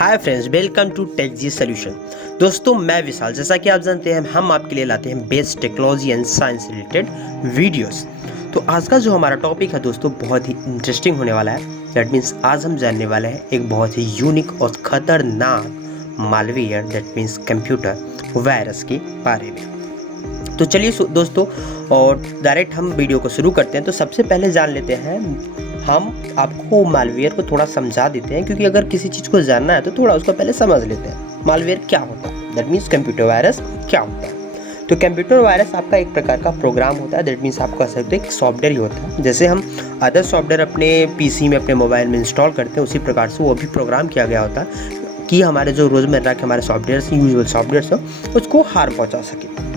Hi friends, welcome to tech G solution. दोस्तों मैं विशाल। जैसा कि आप जानते हैं हम आपके लिए लाते हैं best technology and science related videos. तो आज का जो हमारा टॉपिक है दोस्तों बहुत ही इंटरेस्टिंग होने वाला है। दैट मीन्स आज हम जानने वाले हैं एक बहुत ही यूनिक और ख़तरनाक malware that means computer virus के बारे में। तो चलिए दोस्तों और डायरेक्ट हम वीडियो को शुरू करते हैं। तो सबसे पहले जान लेते हैं, हम आपको मालवेयर को थोड़ा समझा देते हैं, क्योंकि अगर किसी चीज़ को जानना है तो थोड़ा उसको पहले समझ लेते हैं। मालवेयर क्या होता है, दैट मीन्स कंप्यूटर वायरस क्या होता है। तो कंप्यूटर वायरस आपका एक प्रकार का प्रोग्राम होता है। दैट मीन्स आप कह सकते हैं एक सॉफ्टवेयर ही होता है। जैसे हम अदर सॉफ्टवेयर अपने पीसी में अपने मोबाइल में इंस्टॉल करते हैं, उसी प्रकार से वो भी प्रोग्राम किया गया होता है कि हमारे जो रोज़मर्रा के हमारे सॉफ्टवेयर यूजुअल सॉफ्टवेयर हो उसको हार्म पहुँचा सके।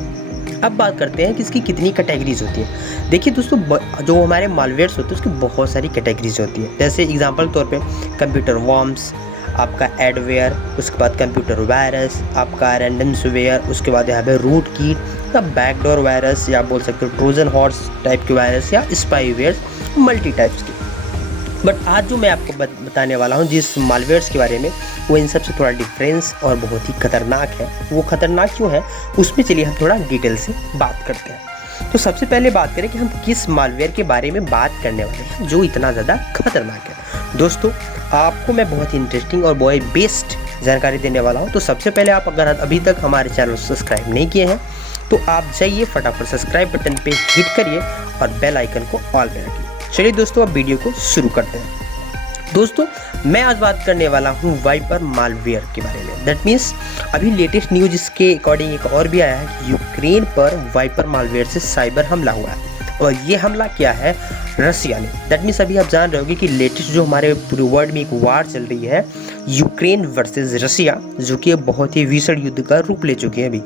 अब बात करते हैं कि इसकी कितनी कैटेगरीज होती हैं। देखिए दोस्तों, जो हमारे मालवेयर्स होते हैं उसकी बहुत सारी कैटेगरीज होती है। जैसे एग्जांपल तौर पे कंप्यूटर वॉर्म्स, आपका एडवेयर, उसके बाद कंप्यूटर वायरस, आपका रैंडमवेयर, उसके बाद यहाँ पे रूट कीट या बैकडोर वायरस, या बोल सकते हो ट्रोजन हॉर्स टाइप के वायरस, या स्पाईवेयर, मल्टी टाइप्स के। बट आज जो मैं आपको बताने वाला हूँ जिस मालवेयर्स के बारे में, वो इन सबसे थोड़ा डिफरेंस और बहुत ही खतरनाक है। वो खतरनाक क्यों है उसमें चलिए हम थोड़ा डिटेल से बात करते हैं। तो सबसे पहले बात करें कि हम किस मालवेयर के बारे में बात करने वाले हैं जो इतना ज़्यादा खतरनाक है। दोस्तों आपको मैं बहुत ही इंटरेस्टिंग और बहुत बेस्ट जानकारी देने वाला हूँ। तो सबसे पहले आप अगर अभी तक हमारे चैनल को सब्सक्राइब नहीं किए हैं तो आप जाइए फटाफट सब्सक्राइब बटन पर हिट करिए और बेल आइकन को ऑल पे रखिए। चलिए दोस्तों अब वीडियो को शुरू करते हैं। दोस्तों मैं आज बात करने वाला हूँ वाइपर मालवेयर के बारे में। दैट मीन्स अभी लेटेस्ट न्यूज इसके अकॉर्डिंग एक और भी आया है कि यूक्रेन पर वाइपर मालवेयर से साइबर हमला हुआ है, और ये हमला किया है रसिया ने। दैट मीन्स अभी आप जान रहे होंगे कि लेटेस्ट जो हमारे पूरे वर्ल्ड में एक वार चल रही है यूक्रेन वर्सेस रसिया, जो कि बहुत ही भीषण युद्ध का रूप ले चुके हैं अभी।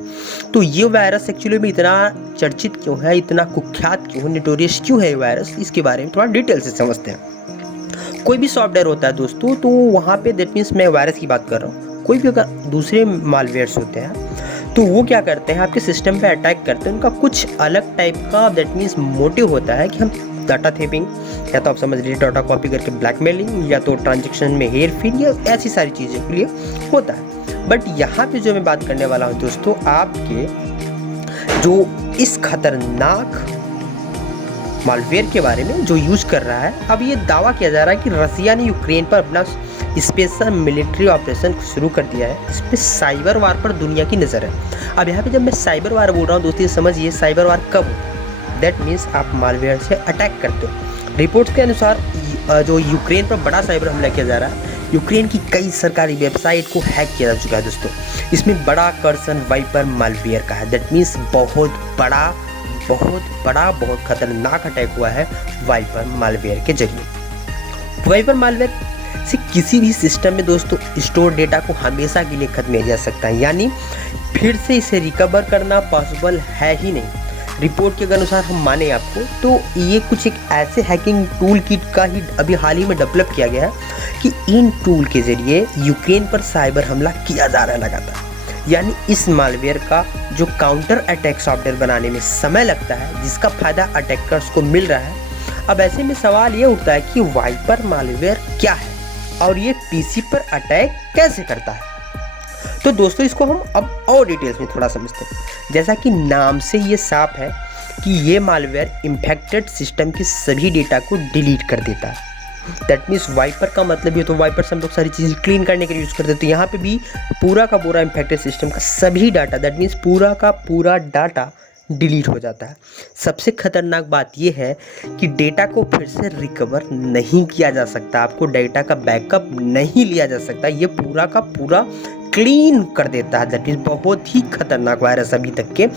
तो ये वायरस एक्चुअली में इतना चर्चित क्यों है, इतना कुख्यात क्यों, नोटोरियस क्यों है ये वायरस, इसके बारे में थोड़ा डिटेल से समझते हैं। कोई भी सॉफ्टवेयर होता है दोस्तों, तो वहाँ पे दैट मीन्स मैं वायरस की बात कर रहा हूँ, कोई भी अगर दूसरे मालवेयर्स होते हैं तो वो क्या करते हैं, आपके सिस्टम पे अटैक करते हैं। उनका कुछ अलग टाइप का दैट मीन्स मोटिव होता है कि हम डाटा थेपिंग, या तो आप समझ लीजिए डाटा कॉपी करके ब्लैकमेलिंग, या तो ट्रांजेक्शन में हेर फेर, या ऐसी सारी चीज़ों के लिए होता है। बट यहाँ पे जो मैं बात करने वाला हूँ दोस्तों, आपके जो इस खतरनाक मालवेयर के बारे में जो यूज़ कर रहा है, अब ये दावा किया जा रहा है कि रसिया ने यूक्रेन पर अपना स्पेशल मिलिट्री ऑपरेशन शुरू कर दिया है। इस पे साइबर वार पर दुनिया की नज़र है। अब यहाँ पे जब मैं साइबर वार बोल रहा हूँ दोस्तों, समझिए साइबर वार कब होता है। दैट मीन्स आप मालवेयर से अटैक करते हो। रिपोर्ट्स के अनुसार जो यूक्रेन पर बड़ा साइबर हमला किया जा रहा है, यूक्रेन की कई सरकारी वेबसाइट को हैक किया जा चुका है दोस्तों। इसमें बड़ा कर्सन वाइपर मालवेयर का है। दैट मीन्स बहुत बड़ा बहुत खतरनाक अटैक हुआ है वाइपर मालवेयर के जरिए। वाइपर मालवेयर से किसी भी सिस्टम में दोस्तों स्टोर डेटा को हमेशा के लिए खत्म किया जा सकता है, यानी फिर से इसे रिकवर करना पॉसिबल है ही नहीं। रिपोर्ट के अनुसार हम माने आपको तो ये कुछ एक ऐसे हैकिंग टूल किट का ही अभी हाल ही में डेवलप किया गया है कि इन टूल के जरिए यूक्रेन पर साइबर हमला किया जा रहा है लगातार। यानी इस मालवेयर का जो काउंटर अटैक सॉफ्टवेयर बनाने में समय लगता है, जिसका फायदा अटैकर्स को मिल रहा है। अब ऐसे में सवाल ये उठता है कि वाइपर मालवेयर क्या है और ये पीसी पर अटैक कैसे करता है। तो दोस्तों इसको हम अब और डिटेल्स में थोड़ा समझते हैं। जैसा कि नाम से ये साफ है कि ये मालवेयर इन्फेक्टेड सिस्टम के सभी डेटा को डिलीट कर देता है। दैट मीन्स वाइपर का मतलब ये, तो वाइपर से हम लोग सारी चीज़ें क्लीन करने के लिए यूज़ करते हैं। तो यहाँ पे भी पूरा का पूरा इन्फेक्टेड सिस्टम का सभी डाटा, दैट मीन्स पूरा का पूरा डाटा डिलीट हो जाता है। सबसे खतरनाक बात यह है कि डेटा को फिर से रिकवर नहीं किया जा सकता, आपको डेटा का बैकअप नहीं लिया जा सकता। ये पूरा का पूरा क्लीन कर देता है। दैट मीन्स बहुत ही खतरनाक वायरस अभी तक के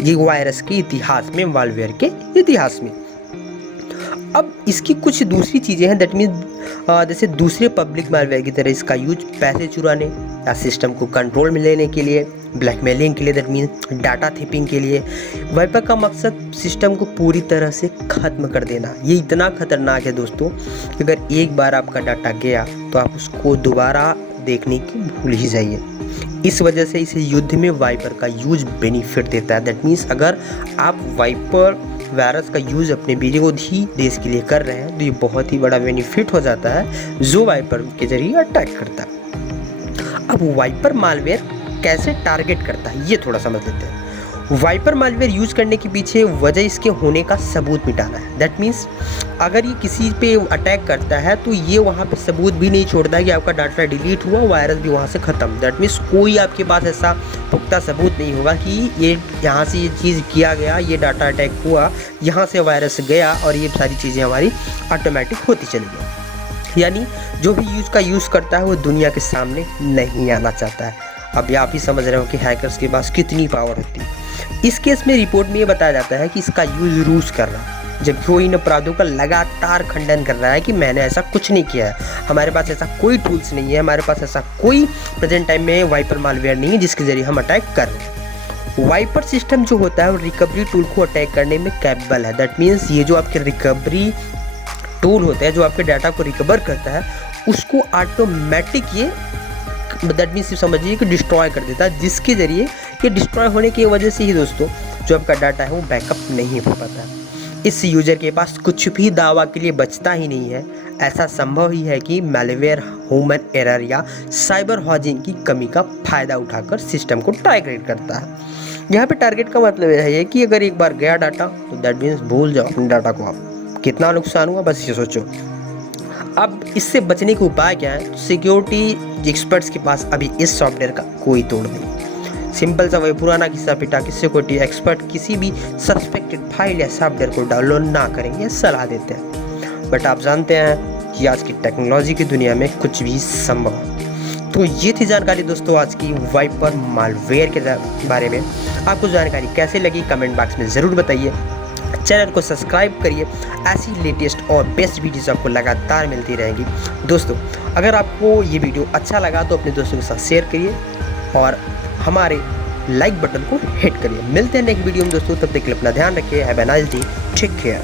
ये वायरस के इतिहास में, मालवेयर के इतिहास में। अब इसकी कुछ दूसरी चीज़ें हैं। दैट मीन्स जैसे दूसरे पब्लिक मालवेयर की तरह इसका यूज पैसे चुराने या सिस्टम को कंट्रोल में लेने के लिए, ब्लैकमेलिंग के लिए, दैट मीन्स डाटा थेपिंग के लिए। वाइपर का मकसद सिस्टम को पूरी तरह से ख़त्म कर देना। ये इतना खतरनाक है दोस्तों कि अगर एक बार आपका डाटा गया तो आप उसको दोबारा देखने की भूल ही जाइए। इस वजह से इसे युद्ध में वाइपर का यूज बेनिफिट देता है। दैट मीन्स अगर आप वाइपर वायरस का यूज़ अपने विरोधी देश के लिए कर रहे हैं तो ये बहुत ही बड़ा बेनिफिट हो जाता है जो वाइपर के जरिए अटैक करता है। अब वाइपर मालवेयर कैसे टारगेट करता है ये थोड़ा समझ लेते हैं। वाइपर मालवेयर यूज करने के पीछे वजह इसके होने का सबूत मिटाना है। दैट मीन्स अगर ये किसी पे अटैक करता है तो ये वहाँ पे सबूत भी नहीं छोड़ता है कि आपका डाटा डिलीट हुआ, वायरस भी वहाँ से ख़त्म। दैट मीन्स कोई आपके पास ऐसा पुख्ता सबूत नहीं होगा कि ये यहाँ से ये चीज़ किया गया, ये डाटा अटैक हुआ, यहाँ से वायरस गया और ये सारी चीज़ें हमारी ऑटोमेटिक होती चली गई। यानी जो भी यूज़ करता है वो दुनिया के सामने नहीं आना चाहता है। अब आप ही समझ रहे हो कि हैकर्स के पास कितनी पावर होती है। इस केस में रिपोर्ट में ये बताया जाता है कि इसका यूज़ रूस कर रहा है, जबकि वो इन अपराधों का लगातार खंडन कर रहा है कि मैंने ऐसा कुछ नहीं किया है, हमारे पास ऐसा कोई टूल्स नहीं है, हमारे पास ऐसा कोई प्रेजेंट टाइम में वाइपर मालवेयर नहीं है जिसके ज़रिए हम अटैक कर रहे हैं। वाइपर सिस्टम जो होता है वो रिकवरी टूल को अटैक करने में कैपेबल है। दैट मीन्स ये जो आपके रिकवरी टूल होता है जो आपके डाटा को रिकवर करता है उसको ऑटोमेटिक ये दैट मीन्स समझिए कि डिस्ट्रॉय कर देता है, जिसके ज़रिए ये डिस्ट्रॉय होने की वजह से ही दोस्तों जो आपका डाटा है वो बैकअप नहीं हो पाता। इस यूज़र के पास कुछ भी दावा के लिए बचता ही नहीं है। ऐसा संभव ही है कि मैलवेयर ह्यूमन एरर या साइबर हाइजीन की कमी का फ़ायदा उठाकर सिस्टम को टारगेट करता है। यहाँ पे टारगेट का मतलब यह है कि अगर एक बार गया डाटा तो दैट मीन्स भूल जाओ अपने डाटा को, आप कितना नुकसान हुआ बस ये सोचो। अब इससे बचने के उपाय क्या है? सिक्योरिटी एक्सपर्ट्स के पास अभी इस सॉफ्टवेयर का कोई तोड़ नहीं। सिंपल सा वही पुराना किस्सा पिटा कि सिक्योरिटी एक्सपर्ट किसी भी सस्पेक्टेड फाइल या सॉफ्टवेयर को डाउनलोड ना करेंगे सलाह देते हैं। बट आप जानते हैं कि आज की टेक्नोलॉजी की दुनिया में कुछ भी संभव है। तो ये थी जानकारी दोस्तों आज की वाइपर मालवेयर के बारे में। आपको जानकारी कैसे लगी कमेंट बॉक्स में ज़रूर बताइए। चैनल को सब्सक्राइब करिए, ऐसी लेटेस्ट और बेस्ट वीडियोस आपको लगातार मिलती रहेंगी। दोस्तों अगर आपको ये वीडियो अच्छा लगा तो अपने दोस्तों के साथ शेयर करिए और हमारे लाइक बटन को हिट करिए। मिलते हैं नेक्स्ट वीडियो में दोस्तों, तब तक के लिए अपना ध्यान रखिए। Have a nice day, take care.